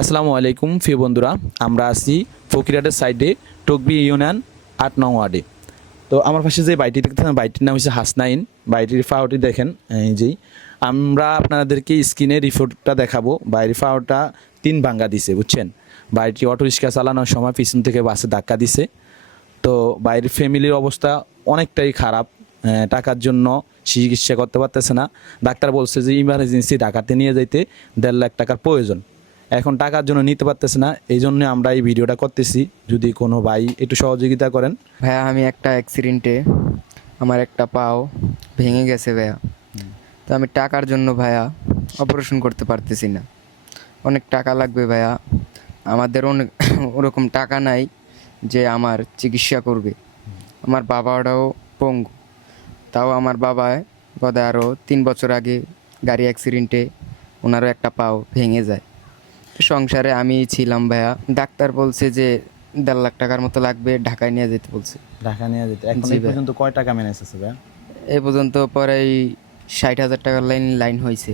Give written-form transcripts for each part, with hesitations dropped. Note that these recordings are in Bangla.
আসসালামু আলাইকুম প্রিয় বন্ধুরা, আমরা আছি ফকিরহাটের সাইডে টকবি ইউনিয়ন ৮ নং ওয়ার্ডে। তো আমার পাশে যে বাড়িটি দেখতেছেন, বাড়িটির নাম হচ্ছে হাসনাইন। বাড়িটির ফাওয়ারটি দেখেন, এই যেই আমরা আপনাদেরকে স্ক্রিনে রিপোর্টটা দেখাবো। বাড়ির ফাওয়ারটা 3 ভাঙ্গা দিছে, বুঝছেন। বাড়িটি অটো রিক্সা চালানোর সময় পিছন থেকে বাসে ধাক্কা দিছে। তো বাইরের ফ্যামিলির অবস্থা অনেকটাই খারাপ। টাকার জন্য চিকিৎসা করতে পারতেছে না। ডাক্তার বলছে যে ইমার্জেন্সি ঢাকাতে নিয়ে যাইতে 1.5 লাখ টাকার প্রয়োজন। এখন টাকার জন্য নিতে পারতেছে না, এই জন্য আমরা এই ভিডিওটা করতেছি। যদি কোনো ভাই একটু সহযোগিতা করেন। ভাইয়া আমি একটা অ্যাক্সিডেন্টে আমার একটা পাও ভেঙে গেছে ভাইয়া। তো আমি টাকার জন্য ভাইয়া অপারেশন করতে পারতেছি না, অনেক টাকা লাগবে ভাইয়া। আমাদের অনেক ওরকম টাকা নাই যে আমার চিকিৎসা করবে। আমার বাবাটাও পঙ্গু, তাও আমার বাবা বোধহয় আরও 3 বছর আগে গাড়ি অ্যাক্সিডেন্টে ওনারও একটা পাও ভেঙে যায়। সংসারে আমি ছিলাম ভাইয়া, ডাক্তার বলছে যে 1.5 লাখ টাকার মতো লাগবে, ঢাকায় নিয়ে যেতে বলছে। ঢাকা নিয়ে যেতে এখন জি এই ভাই। পর্যন্ত কয় টাকা ম্যানেজ আছে ভাই? এ পর্যন্ত পরে 60,000 টাকার লাইন হয়েছে,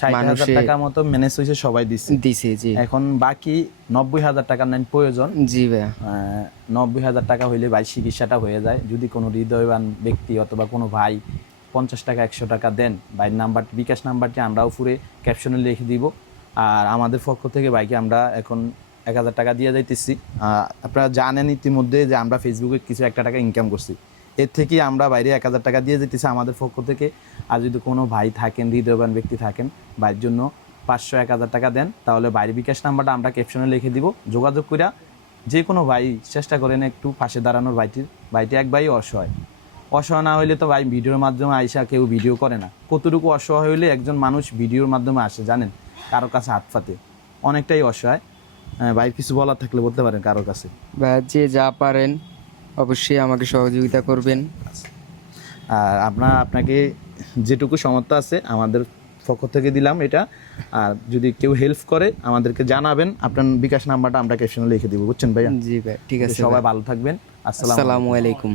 60,000 মানুষে টাকা মতো ম্যানেজ হয়েছে, সবাই দিচ্ছে। দিছে। জি এখন বাকি 90,000 টাকার নেন প্রয়োজন। জি ভাইয়া। 90,000 টাকা হইলে ভাই চিকিৎসাটা হয়ে যায়। যদি কোনো হৃদয়বান ব্যক্তি অথবা কোনো ভাই 50 টাকা 100 টাকা দেন, ভাইয়ের নাম্বারটি, বিকাশ নাম্বারটি আমরাও পুরে ক্যাপশনে লিখে দিব। আর আমাদের পক্ষ থেকে ভাইকে আমরা এখন 1,000 টাকা দিয়ে যাইতেছি। আপনারা জানেন ইতিমধ্যে যে আমরা ফেসবুকে কিছু একটা টাকা ইনকাম করছি, এর থেকেই আমরা বাইরে 1,000 টাকা দিয়ে যেতেছি আমাদের পক্ষ থেকে। আর যদি কোনো ভাই থাকেন, হৃদয়বান ব্যক্তি থাকেন, ভাইয়ের জন্য 500 1,000 টাকা দেন, তাহলে বাইরের বিকাশ নাম্বারটা আমরা ক্যাপশনে লিখে দিব। যোগাযোগ কইরা যে কোনো ভাই চেষ্টা করেন একটু পাশে দাঁড়ানোর। ভাইটি এক ভাই অসহায় না হইলে তো ভাই ভিডিওর মাধ্যমে আইসা কেউ ভিডিও করে না। কতটুকু অসহায় হইলে একজন মানুষ ভিডিওর মাধ্যমে আসে জানেন, কারো কাছে হাত পাতে। অনেকটাই অসহায়। ভাই কিছু বলার থাকলে বলতে পারেন কারোর কাছে। ভাইয়া যে যা পারেন অবশ্যই আমাকে সহযোগিতা করবেন। আর আপনাকে যেটুকু সামর্থ্য আছে আমাদের পক্ষ থেকে দিলাম এটা। আর যদি কেউ হেল্প করে আমাদেরকে জানাবেন, আপনার বিকাশ নাম্বারটা আমরা ক্যাপশনে লিখে দিব, বুঝছেন ভাইয়া। জি ভাই, ঠিক আছে। সবাই ভালো থাকবেন। আসসালামু আলাইকুম।